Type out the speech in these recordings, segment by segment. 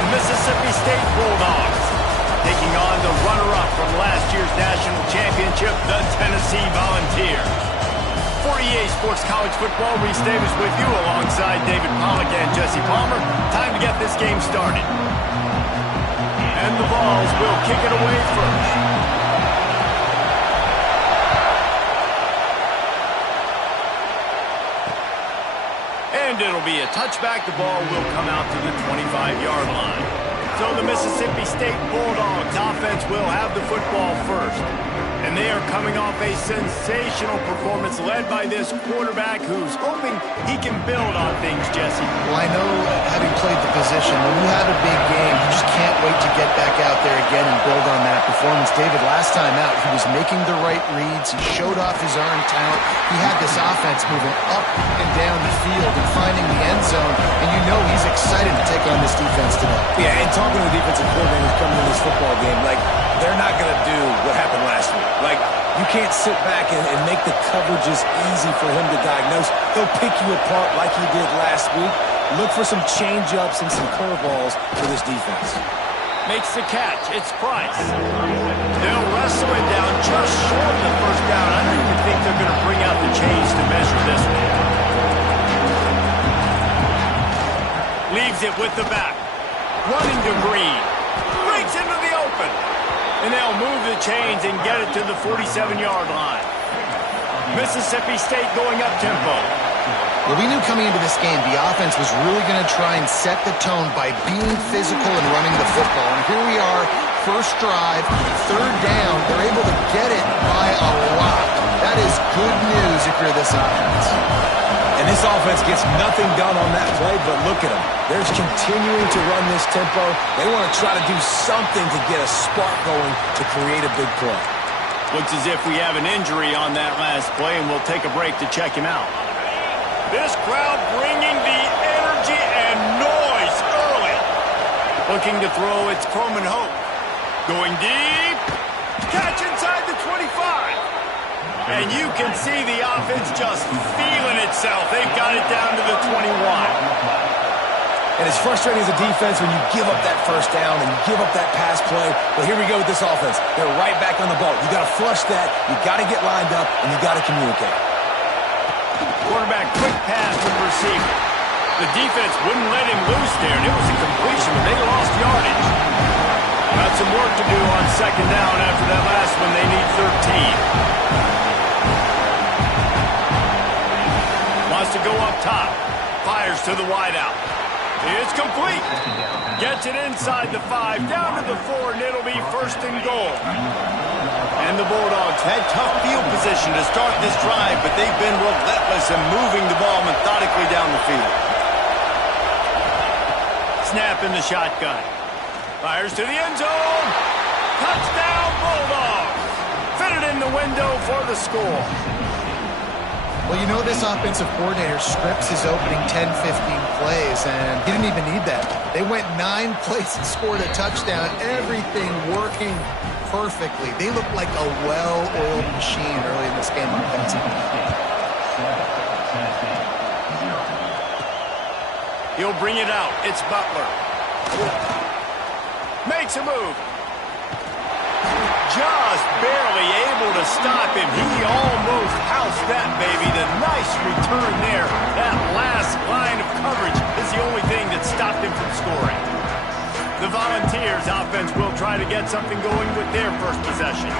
the Mississippi State Bulldogs, taking on the runner-up from last year's national championship, the Tennessee Volunteers. For EA Sports College Football, Reese Davis with you alongside David Pollack and Jesse Palmer. Time to get this game started. And the Vols will kick it away first. And it'll be a touchback. The ball will come out to the 25-yard line. So the Mississippi State Bulldogs offense will have the football first. And they are coming off a sensational performance led by this quarterback who's hoping he can build on things, Jesse. Well, I know, having played the position, when you have a big game, you just can't wait to get back out there again and build on that performance. David, last time out, he was making the right reads. He showed off his arm talent. He had this offense moving up and down the field and finding the end zone. And you know he's excited to take on this defense today. Yeah, and talking to the defensive coordinators coming to this football game, like, they're not going to do what happened last week. Like, you can't sit back and make the coverages easy for him to diagnose. He'll pick you apart like he did last week. Look for some change-ups and some curveballs for this defense. Makes the catch. It's Price. They'll wrestle it down just short of the first down. I don't even think they're going to bring out the chains to measure this one. Leaves it with the back. Running to Green. Breaks into the open. And they'll move the chains and get it to the 47-yard line. Mississippi State going up-tempo. Well, we knew coming into this game the offense was really going to try and set the tone by being physical and running the football. And here we are, first drive, third down. They're able to get it by a lot. That is good news if you're this offense. And this offense gets nothing done on that play, but look at them. They're continuing to run this tempo. They want to try to do something to get a spark going to create a big play. Looks as if we have an injury on that last play, and we'll take a break to check him out. This crowd bringing the energy and noise early. Looking to throw, it's Croman Hope. Going deep. Catch inside the 25. And you can see the offense just feeling itself. They've got it down to the 21. And it's frustrating as a defense when you give up that first down and you give up that pass play. But here we go with this offense. They're right back on the ball. You got to flush that. You got to get lined up, and you got to communicate. Quarterback quick pass to the receiver. The defense wouldn't let him loose there, and it was a completion, but they lost yardage. Got some work to do on second down after that last one. They need 13. Wants to go up top. Fires to the wideout. It's complete. Gets it inside the 5, down to the 4, and it'll be first and goal. And the Bulldogs had tough field position to start this drive, but they've been relentless in moving the ball methodically down the field. Snap in the shotgun. Fires to the end zone. Touchdown, Bulldogs. Fitted in the window for the score. Well, you know this offensive coordinator scripts his opening 10, 15 plays, and he didn't even need that. They went 9 plays and scored a touchdown, everything working perfectly. They look like a well-oiled machine early in this game offensively. He'll bring it out. It's Butler. Makes a move. Just barely able to stop him. He almost housed that baby. The nice return there. That last line of coverage is the only thing that stopped him from scoring. The Volunteers offense will try to get something going with their first possession.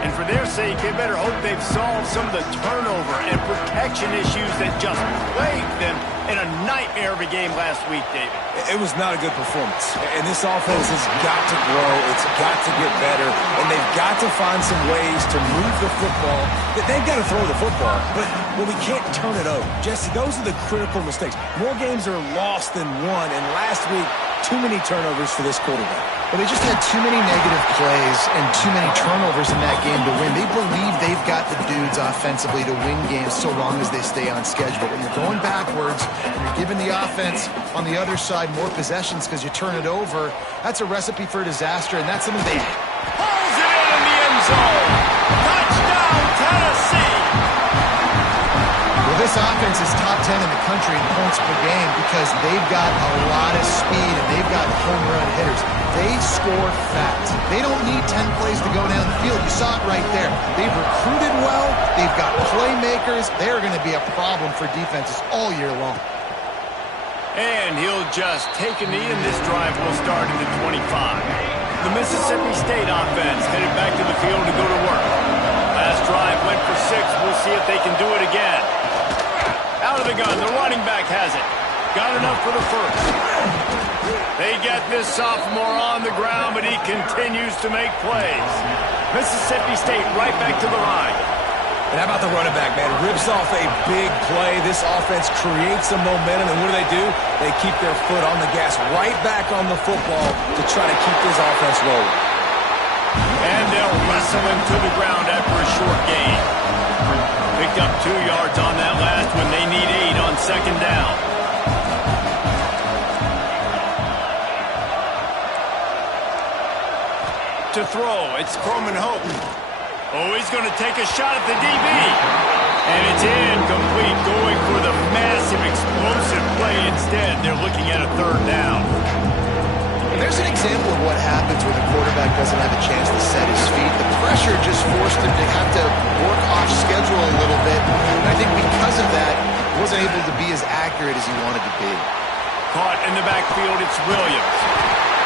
And for their sake, they better hope they've solved some of the turnover and protection issues that just plagued them in a nightmare of a game last week, David. It was not a good performance. And this offense has got to grow. It's got to get better. And they've got to find some ways to move the football. They've got to throw the football. But we can't turn it over. Jesse, those are the critical mistakes. More games are lost than won. And last week, too many turnovers for this quarterback. Well, they just had too many negative plays and too many turnovers in that game to win. They believe they've got the dudes offensively to win games so long as they stay on schedule. When you're going backwards and you're giving the offense on the other side more possessions because you turn it over, that's a recipe for disaster, and that's something they... Pulls it in the end zone. Touchdown, Tennessee. Well, This offense is top 10 in the country in points per game because they've got a lot of speed and they've got home run hitters. They score fast. They don't need 10 plays to go down the field. You saw it right there. They've recruited well. They've got playmakers. They're going to be a problem for defenses all year long. And he'll just take a knee, and this drive will start in the 25. The Mississippi State offense headed back to the field to go to work. Last drive went for 6. We'll see if they can do it again. Out of the gun, the running back has it. Got enough for the first. They get this sophomore on the ground, but he continues to make plays. Mississippi State right back to the line. And how about the running back, man? Rips off a big play. This offense creates some momentum, and what do? They keep their foot on the gas right back on the football to try to keep this offense rolling. And they'll wrestle him to the ground after a short gain. Picked up 2 yards on that last one. They need 8 on second down. To throw, it's Croman Hope. Oh, he's going to take a shot at the DB. And it's incomplete, going for the massive, explosive play instead. They're looking at a third down. There's an example of what happens when the quarterback doesn't have a chance to set his feet. The pressure just forced him to have to work off schedule a little bit. And I think because of that, he wasn't able to be as accurate as he wanted to be. Caught in the backfield, it's Williams.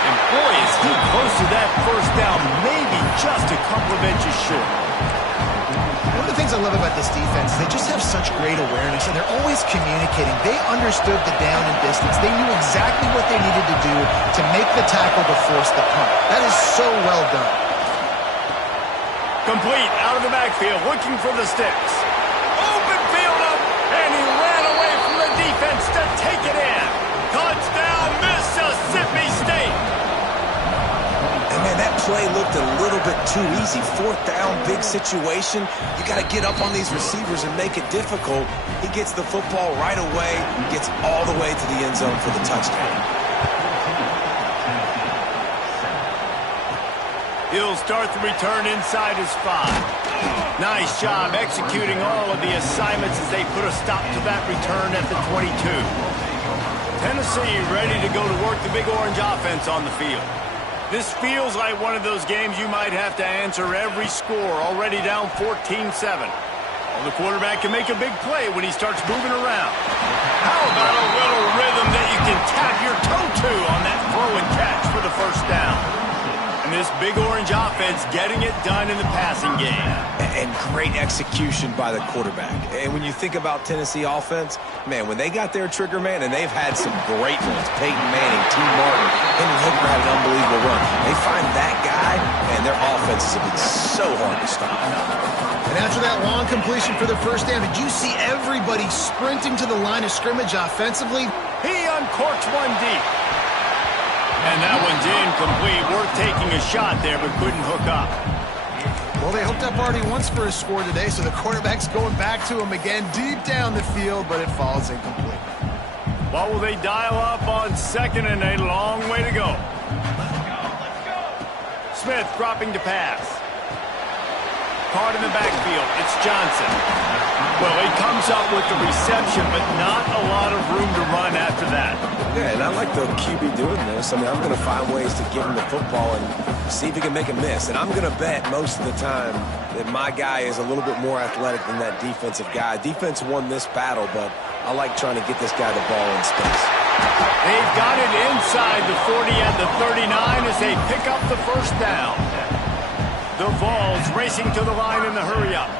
And boy, is he close to that first down, maybe just a couple of inches short. One of the things I love about this defense is they just have such great awareness, and they're always communicating. They understood the down and distance. They knew exactly what they needed to do to make the tackle to force the punt. That is so well done. Complete, out of the backfield, looking for the sticks. Open field up, and he ran away from the defense to take it in. Touchdown, Mississippi State. And man, that play looked a little bit too easy. 4th down, big situation. You got to get up on these receivers and make it difficult. He gets the football right away, gets all the way to the end zone for the touchdown. He'll start the return inside his 5. Nice job executing all of the assignments as they put a stop to that return at the 22. Tennessee ready to go to work the Big Orange offense on the field. This feels like one of those games you might have to answer every score, already down 14-7. Well, the quarterback can make a big play when he starts moving around. How about a little rhythm that you can tap your toe to on that throw and catch for the first down? And this Big Orange offense getting it done in the passing game. And great execution by the quarterback. And when you think about Tennessee offense, man, when they got their trigger man, and they've had some great ones, Peyton Manning, T. Martin, Henry Hooker had an unbelievable run. They find that guy, and their offenses have been so hard to stop. And after that long completion for the first down, did you see everybody sprinting to the line of scrimmage offensively? He uncorks one deep. And that one's incomplete. Worth taking a shot there, but couldn't hook up. Well, they hooked up already once for a score today, so the quarterback's going back to him again deep down the field, but it falls incomplete. What will they dial up on 2nd and a long way to go? Smith dropping to pass. Caught in the backfield. It's Johnson. Well, he comes up with the reception, but not a lot of room to run after that. Yeah, and I like the QB doing this. I mean, I'm going to find ways to give him the football and see if he can make a miss. And I'm going to bet most of the time that my guy is a little bit more athletic than that defensive guy. Defense won this battle, but I like trying to get this guy the ball in space. They've got it inside the 40 and the 39 as they pick up the first down. The Vols racing to the line in the hurry-up.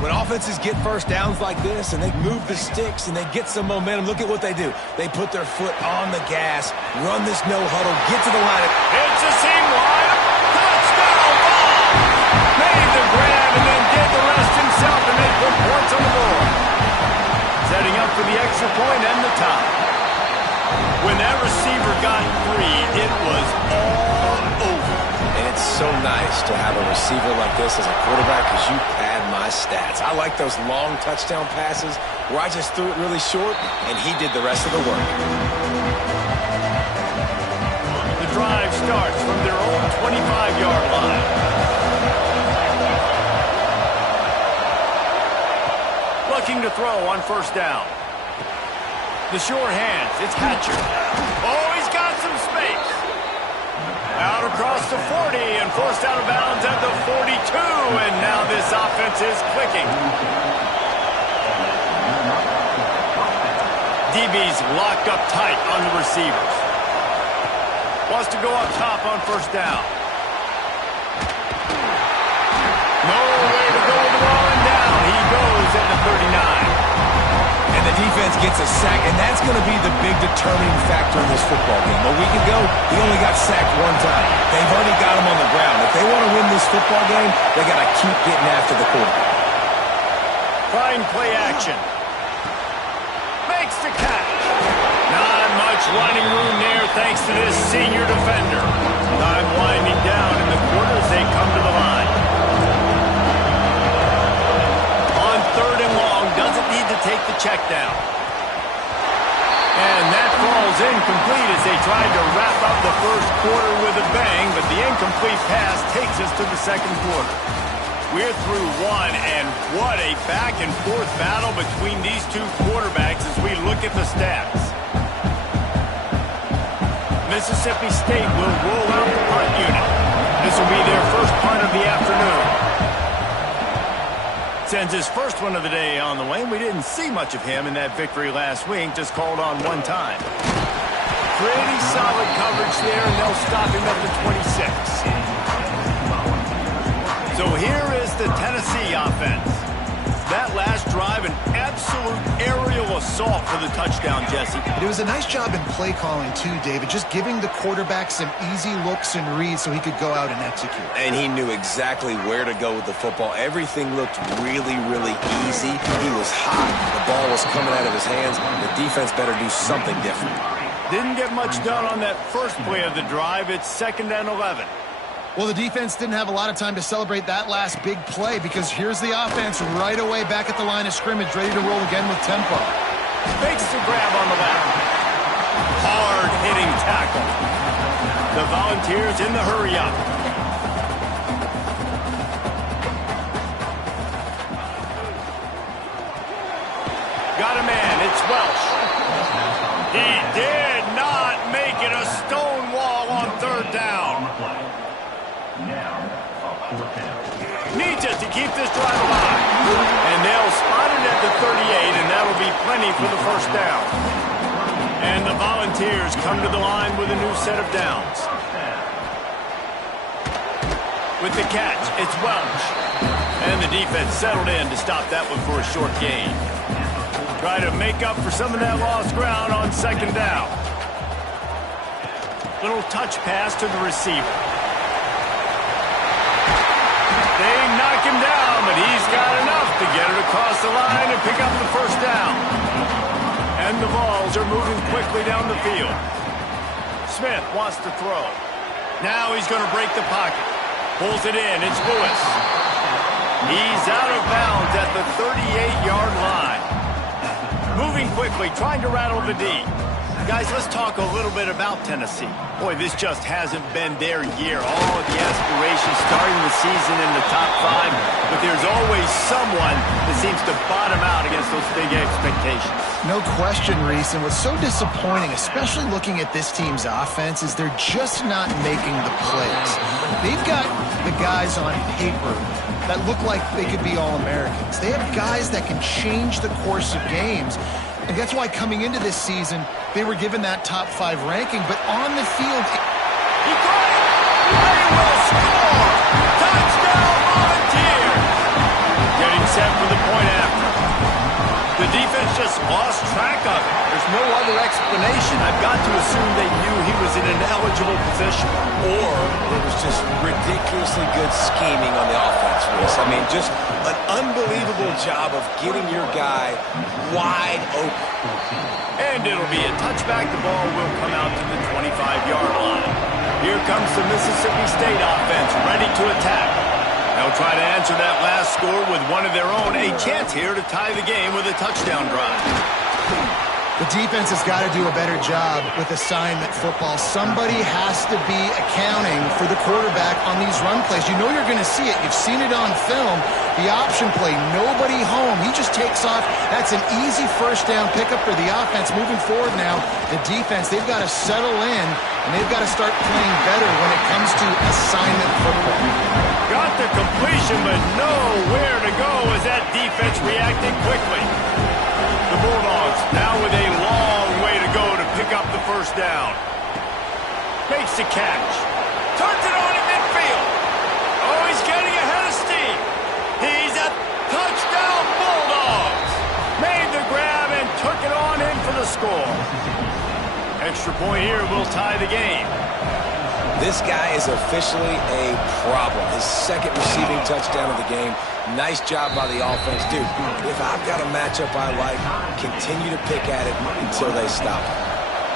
When offenses get first downs like this and they move the sticks and they get some momentum, look at what they do. They put their foot on the gas, run this no-huddle, get to the line. It's a seam wide. Touchdown ball. Made the grab and then did the rest himself, and they put points on the board. Setting up for the extra point and the tie. When that receiver got 3, it was all over. And it's so nice to have a receiver like this as a quarterback because you pad my stats. I like those long touchdown passes where I just threw it really short and he did the rest of the work. The drive starts from their own 25-yard line. looking to throw on first down. The sure hands. It's Hatcher. Oh, he's got some space. Out across the 40 and forced out of bounds at the 42. And now this offense is clicking. DB's locked up tight on the receivers. Wants to go up top on first down. No way to go with the ball and down. He goes at the 39. And the defense gets a sack, and that's going to be the big determining factor in this football game. A week ago, he only got sacked one time. They've already got him on the ground. If they want to win this football game, they got to keep getting after the quarterback. Fine play action. Makes the catch. Not much running room there thanks to this senior defender. Time winding down in the quarter as they come to the line. On third and long, doesn't need to take the check down. And that falls incomplete as they tried to wrap up the first quarter with a bang, but the incomplete pass takes us to the second quarter. We're through one, and what a back-and-forth battle between these two quarterbacks as we look at the stats. Mississippi State will roll out the punt unit. This will be their first punt of the afternoon. Sends his first one of the day on the way, and we didn't see much of him in that victory last week, just called on one time. Pretty solid coverage there, and they'll stop him at the 26. So here is the Tennessee offense. That last drive, an absolute aerial assault for the touchdown, Jesse. It was a nice job in play calling too, David, just giving the quarterback some easy looks and reads so he could go out and execute. And he knew exactly where to go with the football. Everything looked really, really easy. He was hot. The ball was coming out of his hands. The defense better do something different. Didn't get much done on that first play of the drive. It's 2nd and 11. Well, the defense didn't have a lot of time to celebrate that last big play because here's the offense right away back at the line of scrimmage, ready to roll again with tempo. Makes the grab on the left. Hard-hitting tackle. The Volunteers in the hurry-up. Got a man. It's Welsh. He did not make it a stone wall on third down. Needs it to keep this drive alive. And they'll spot it at the 38, and that'll be plenty for the first down. And the Volunteers come to the line with a new set of downs. With the catch, it's Welch. And the defense settled in to stop that one for a short gain. Try to make up for some of that lost ground on second down. Little touch pass to the receiver. They knock him down, but he's got enough to get it across the line and pick up the first down. And the Vols are moving quickly down the field. Smith wants to throw. Now he's going to break the pocket. Pulls it in. It's Lewis. He's out of bounds at the 38-yard line. Moving quickly, trying to rattle the D. Guys, let's talk a little bit about Tennessee. Boy, this just hasn't been their year. All of the aspirations starting the season in the top 5, but there's always someone that seems to bottom out against those big expectations. No question, Reese, and what's so disappointing, especially looking at this team's offense, is they're just not making the plays. They've got the guys on paper that look like they could be All-Americans. They have guys that can change the course of games. And that's why coming into this season, they were given that top 5 ranking. But on the field... He got it! They will score! Touchdown Volunteers! Getting set for the point after. The defense just lost track of it. There's no other explanation. I've got to assume they knew he was in an eligible position. Or it was just ridiculously good scheming on the offense, Reese. I mean, just an unbelievable job of getting your guy wide open. And it'll be a touchback. The ball will come out to the 25-yard line. Here comes the Mississippi State offense, ready to attack. They'll try to answer that last score with one of their own. A chance here to tie the game with a touchdown drive. The defense has got to do a better job with assignment football. Somebody has to be accounting for the quarterback on these run plays. You know you're going to see it. You've seen it on film. The option play, nobody home. He just takes off. That's an easy first down pickup for the offense. Moving forward now, the defense, they've got to settle in, and they've got to start playing better when it comes to assignment football. Got the completion, but nowhere to go as that defense reacted quickly. The Bulldogs now with a long way to go to pick up the first down. Makes the catch. Turns it on in midfield. Oh, he's getting ahead of steam. He's a touchdown Bulldogs. Made the grab and took it on in for the score. Extra point here will tie the game. This guy is officially a problem. His second receiving touchdown of the game. Nice job by the offense. Dude, if I've got a matchup I like, continue to pick at it until they stop.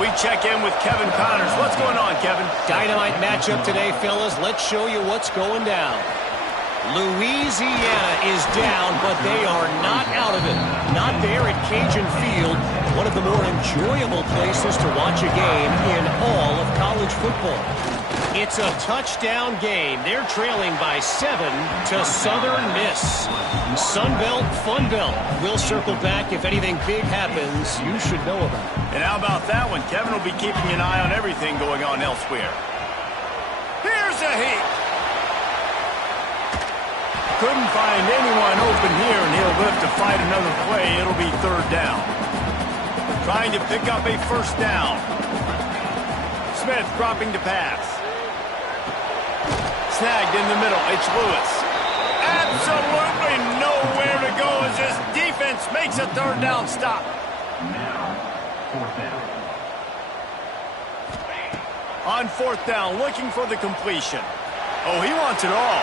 We check in with Kevin Connors. What's going on, Kevin? Dynamite matchup today, fellas. Let's show you what's going down. Louisiana is down, but they are not out of it. Not there at Cajun Field, one of the more enjoyable places to watch a game in all of college football. It's a touchdown game. They're trailing by 7 to Southern Miss. Sunbelt, Funbelt. We'll circle back if anything big happens you should know about. And how about that one? Kevin will be keeping an eye on everything going on elsewhere. Here's a heat. Couldn't find anyone open here, and he'll live to fight another play. It'll be third down. Trying to pick up a first down. Smith dropping to pass. Snagged in the middle. It's Lewis. Absolutely nowhere to go as this defense makes a third down stop. On fourth down, looking for the completion. Oh, he wants it all.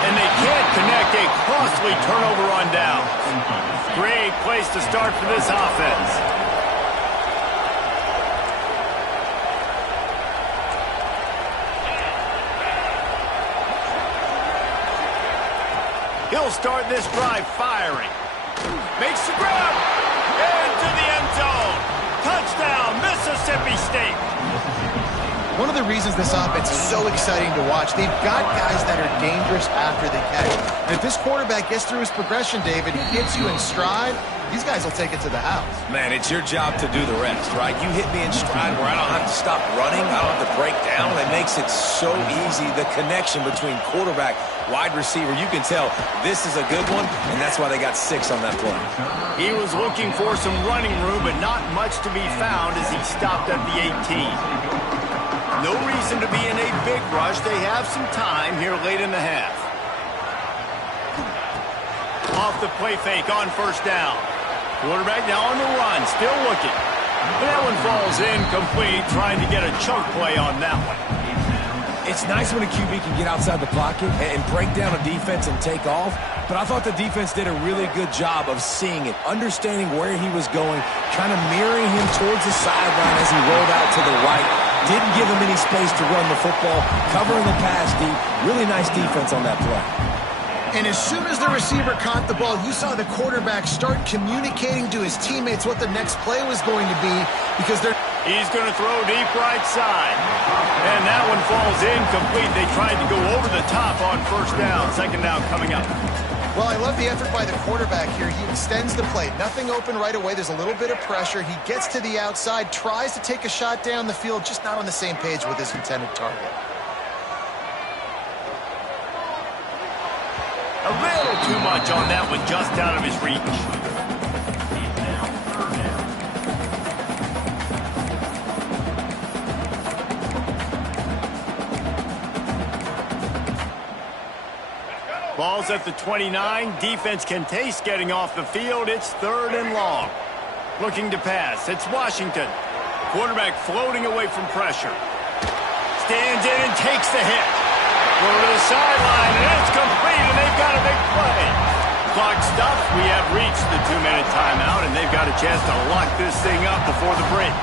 And they can't connect. A costly turnover on down. Great place to start for this offense. He'll start this drive firing. Makes the grab. Into the end zone. Touchdown, Mississippi State. One of the reasons this offense is so exciting to watch, they've got guys that are dangerous after they catch. And if this quarterback gets through his progression, David, he gets you in stride, these guys will take it to the house. Man, it's your job to do the rest, right? You hit me in stride where I don't have to stop running. I don't have to break down. It makes it so easy. The connection between quarterback, wide receiver, you can tell this is a good one, and that's why they got 6 on that play. He was looking for some running room, but not much to be found as he stopped at the 18. No reason to be in a big rush. They have some time here late in the half. Off the play fake on first down. Quarterback now on the run, still looking. That one falls incomplete, trying to get a chunk play on that one. It's nice when a QB can get outside the pocket and break down a defense and take off, but I thought the defense did a really good job of seeing it, understanding where he was going, kind of mirroring him towards the sideline as he rolled out to the right. Didn't give him any space to run the football, covering the pass deep. Really nice defense on that play. And as soon as the receiver caught the ball, you saw the quarterback start communicating to his teammates what the next play was going to be because they're... He's going to throw deep right side. And that one falls incomplete. They tried to go over the top on first down. Second down coming up. Well, I love the effort by the quarterback here. He extends the play. Nothing open right away. There's a little bit of pressure. He gets to the outside, tries to take a shot down the field, just not on the same page with his intended target. A little too much on that one, just out of his reach. Ball's at the 29. Defense can taste getting off the field. It's third and long. Looking to pass. It's Washington. Quarterback floating away from pressure. Stands in and takes the hit. Over to the sideline, and it's complete, and they've got a big play. Clock stops. We have reached the 2-minute timeout, and they've got a chance to lock this thing up before the break.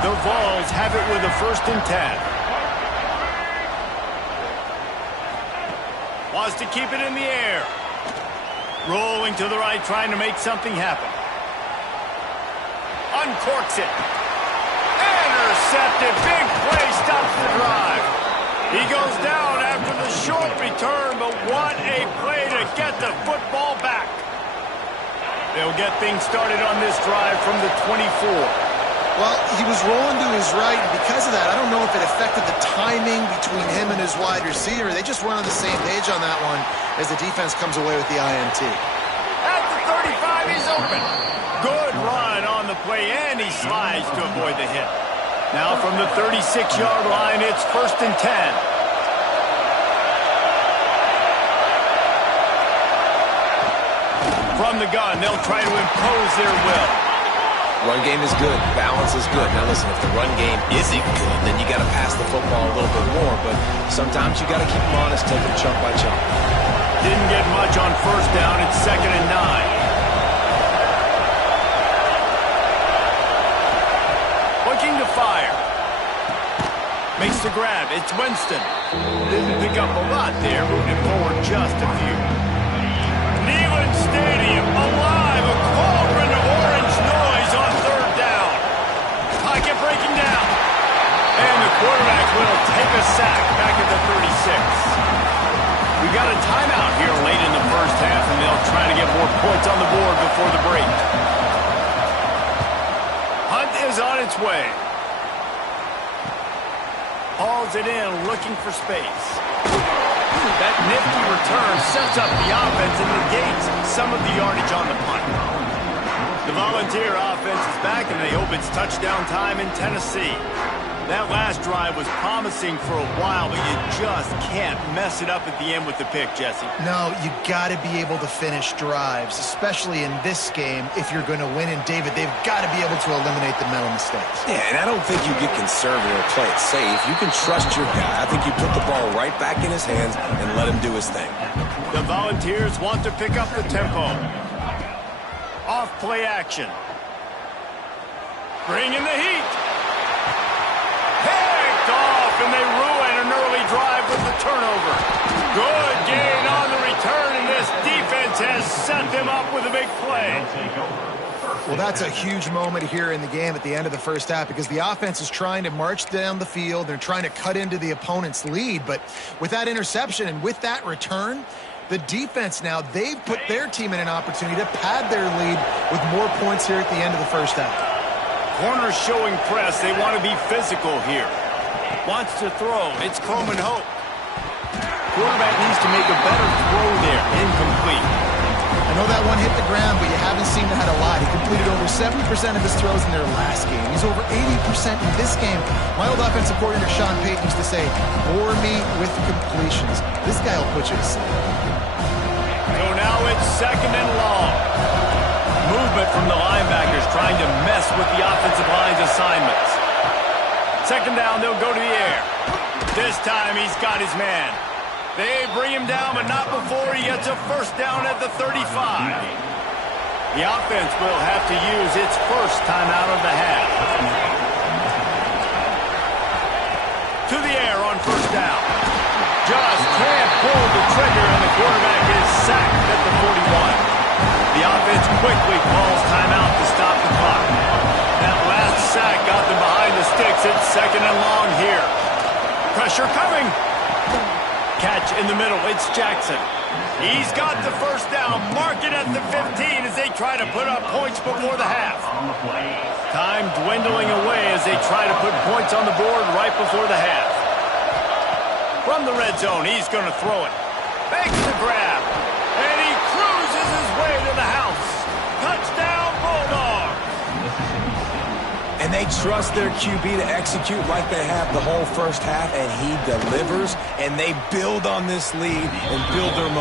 The Vols have it with a 1st and 10. Wants to keep it in the air. Rolling to the right, trying to make something happen. On uncorks it. Intercepted. Big play stops the drive. He goes down after the short return, but what a play to get the football back. They'll get things started on this drive from the 24. Well, he was rolling to his right, and because of that, I don't know if it affected the timing between him and his wide receiver. They just weren't on the same page on that one as the defense comes away with the INT. At the 35, he's open. Good run on the play, and he slides to avoid the hit. Now from the 36-yard line, it's 1st and 10. From the gun, they'll try to impose their will. Run game is good. Balance is good. Now listen, if the run game isn't good, then you got to pass the football a little bit more. But sometimes you got to keep them honest, take them chunk by chunk. Didn't get much on 1st down. It's 2nd and 9. Looking to fire. Makes the grab. It's Winston. Didn't pick up a lot there. Moving forward just a few. Neyland Stadium alive. A cauldron of orange noise on 3rd down. Pocket breaking down. And the quarterback will take a sack back at the 36. We got a timeout here late in the 1st half, and they'll try to get more points on the board before the break. Hunt is on its way. Hauls it in, looking for space. That nifty return sets up the offense and negates some of the yardage on the punt. The Volunteer offense is back, and they hope it's touchdown time in Tennessee. That last drive was promising for a while, but you just can't mess it up at the end with the pick, Jesse. No, you got to be able to finish drives, especially in this game if you're going to win. And, David, they've got to be able to eliminate the mental mistakes. Yeah, and I don't think you get conservative or play it safe. You can trust your guy. I think you put the ball right back in his hands and let him do his thing. The Volunteers want to pick up the tempo. Off play action. Bring in the heat. Picked off, and they ruin an early drive with the turnover. Good gain on the return, and this defense has set them up with a big play. Well, that's a huge moment here in the game at the end of the 1st half because the offense is trying to march down the field. They're trying to cut into the opponent's lead, but with that interception and with that return, the defense now, they've put their team in an opportunity to pad their lead with more points here at the end of the 1st half. Corners showing press. They want to be physical here. Wants to throw. It's Coleman Hope. Quarterback needs to make a better throw there. Incomplete. I know that one hit the ground, but you haven't seen that a lot. He completed over 70% of his throws in their last game. He's over 80% in this game. My old offensive coordinator, Sean Payton, used to say, bore me with completions. This guy will put you to sleep. So now it's 2nd and long. Movement from the linebackers trying to mess with the offensive line's assignments. 2nd down, they'll go to the air. This time he's got his man. They bring him down, but not before he gets a 1st down at the 35. The offense will have to use its 1st timeout of the half. To the air on 1st down. Just can't pull the trigger, and the quarterback is sacked at the 41. The offense quickly calls timeout to stop the clock. That last sack got them behind the sticks. It's 2nd and long here. Pressure coming. Catch in the middle. It's Jackson. He's got the 1st down. Mark it at the 15 as they try to put up points before the half. Time dwindling away as they try to put points on the board right before the half. From the red zone, he's going to throw it. Makes the grab. And he cruises his way to the house. Touchdown, Bulldogs. And they trust their QB to execute like they have the whole 1st half, and he delivers, and they build on this lead and build their momentum.